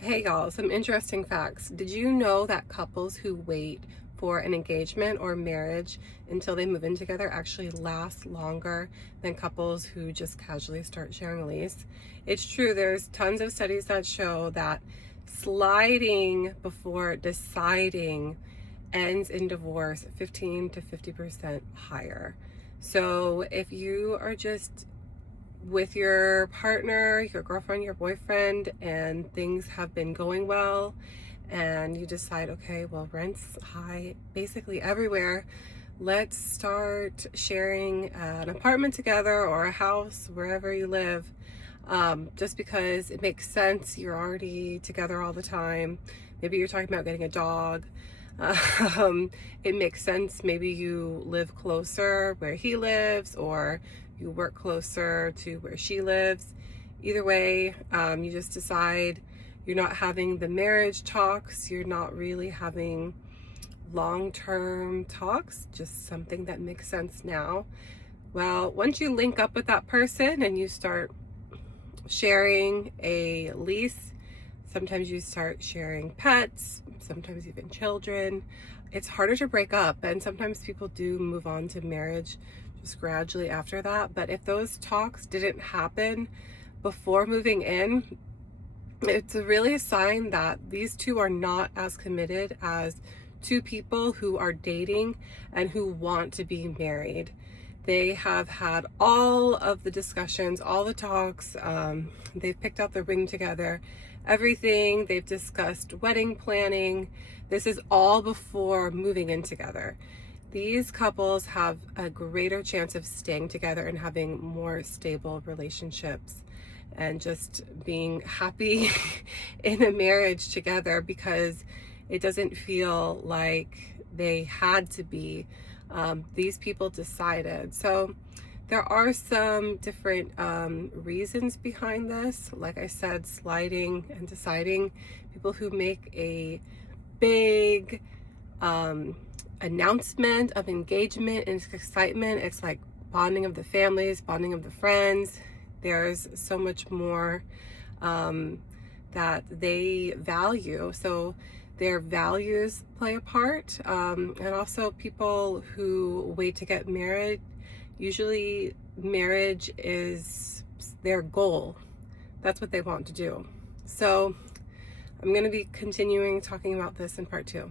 Hey y'all, some interesting facts. Did you know that couples who wait for an engagement or marriage until they move in together actually last longer than couples who just casually start sharing a lease? It's true, there's tons of studies that show that sliding before deciding ends in divorce 15 to 50% higher. So if you are just with your partner, your girlfriend, your boyfriend, and things have been going well, and you decide, okay, well, rent's high basically everywhere. Let's start sharing an apartment together or a house wherever you live. Just because it makes sense, you're already together all the time. Maybe you're talking about getting a dog. It makes sense. Maybe you live closer where he lives, or you work closer to where she lives. Either way, you just decide you're not having the marriage talks, you're not really having long-term talks, just something that makes sense now. Well, once you link up with that person and you start sharing a lease, sometimes you start sharing pets, sometimes even children, it's harder to break up. And sometimes people do move on to marriage just gradually after that. But if those talks didn't happen before moving in, it's really a sign that these two are not as committed as two people who are dating and who want to be married. They have had all of the discussions, all the talks. They've picked out the ring together, everything. They've discussed wedding planning. This is all before moving in together. These couples have a greater chance of staying together and having more stable relationships and just being happy in a marriage together, because it doesn't feel like they had to be. These people decided. So there are some different reasons behind this. Like I said, sliding and deciding. People who make a big announcement of engagement and excitement. It's like bonding of the families, bonding of the friends. There's so much more that they value. So their values play a part. And also people who wait to get married, usually marriage is their goal. That's what they want to do. So I'm going to be continuing talking about this in part 2.